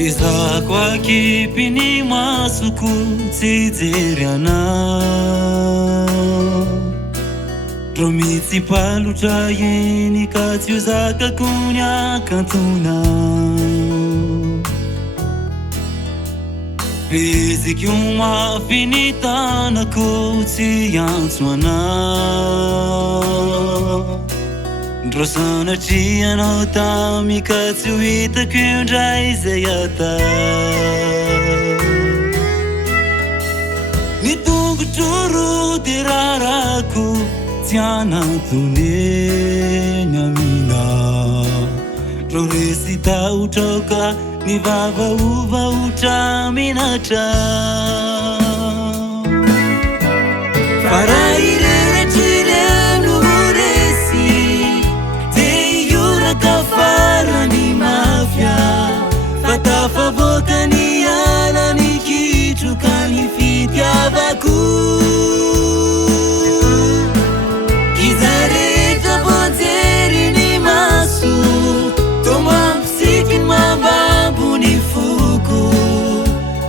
Izako akipiny masoko tsy hijery anao, ro mitsipalotra eny ka tsy ho zakako ny akantonao. Fiziko mafy ny tanako tsy antso anao, ndro sanatria anao tamy ka tsy ho hitako indray zay atao. Ny tongotro roa de rarako tsy anantony eny aminao, ro resy tahotrao ka ny vavaovahotra minatrao. Fa raha ireretr'ireno resy de ioraka farany mafia, fa tafavoaka ny ala ny kitro ka ny fitiavako. Kiza rehetra voajery ny maso, to mampisiky ny mambabo ny foko,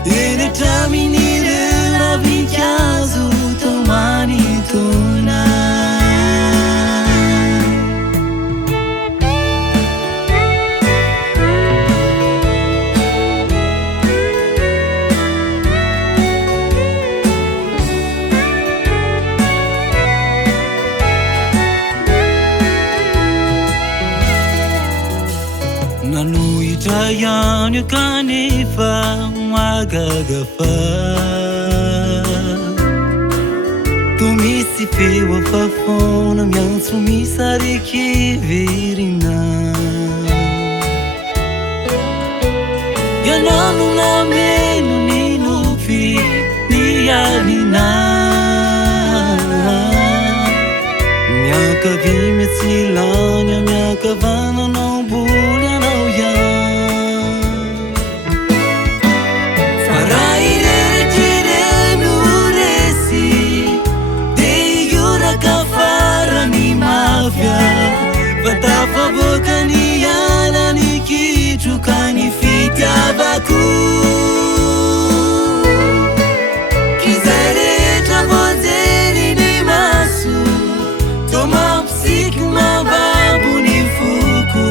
eny hatramin'ireo ravinkazo to manintona. Nanohitra ihany io kanefa magaga fa to misy feo afafona miantso misariky verina. Ianao no nameno ny nofy ny alina, miakavy tsy lany miakavananao mboly anao ihany. Fa raha ireretr'ireno resy de ioraka farany mafia, fa tafavoaka ny ala ny kitro ka ny fitiavako. Kiza rehetra voajery ny maso, to mampisiky mambabo ny foko,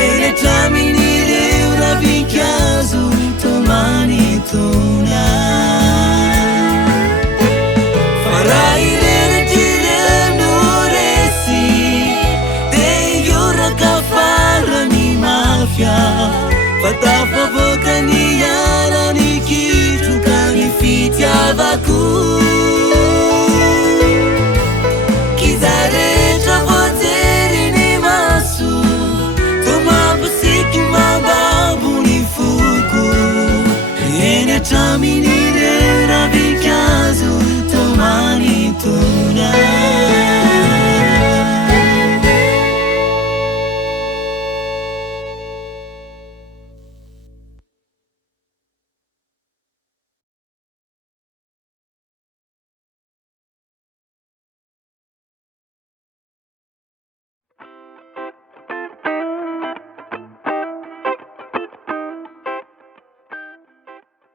eny hatramin'ireo ravinkazo to manintona. Fa raha ireretr'ireno resy de ioraka farany mafia, fa tafavoaka ny ala ny kitro ka ny fitiavako. Kiza rehetra voajery ny maso, to mampisiky mambabo ny foko, eny hatramin'ireo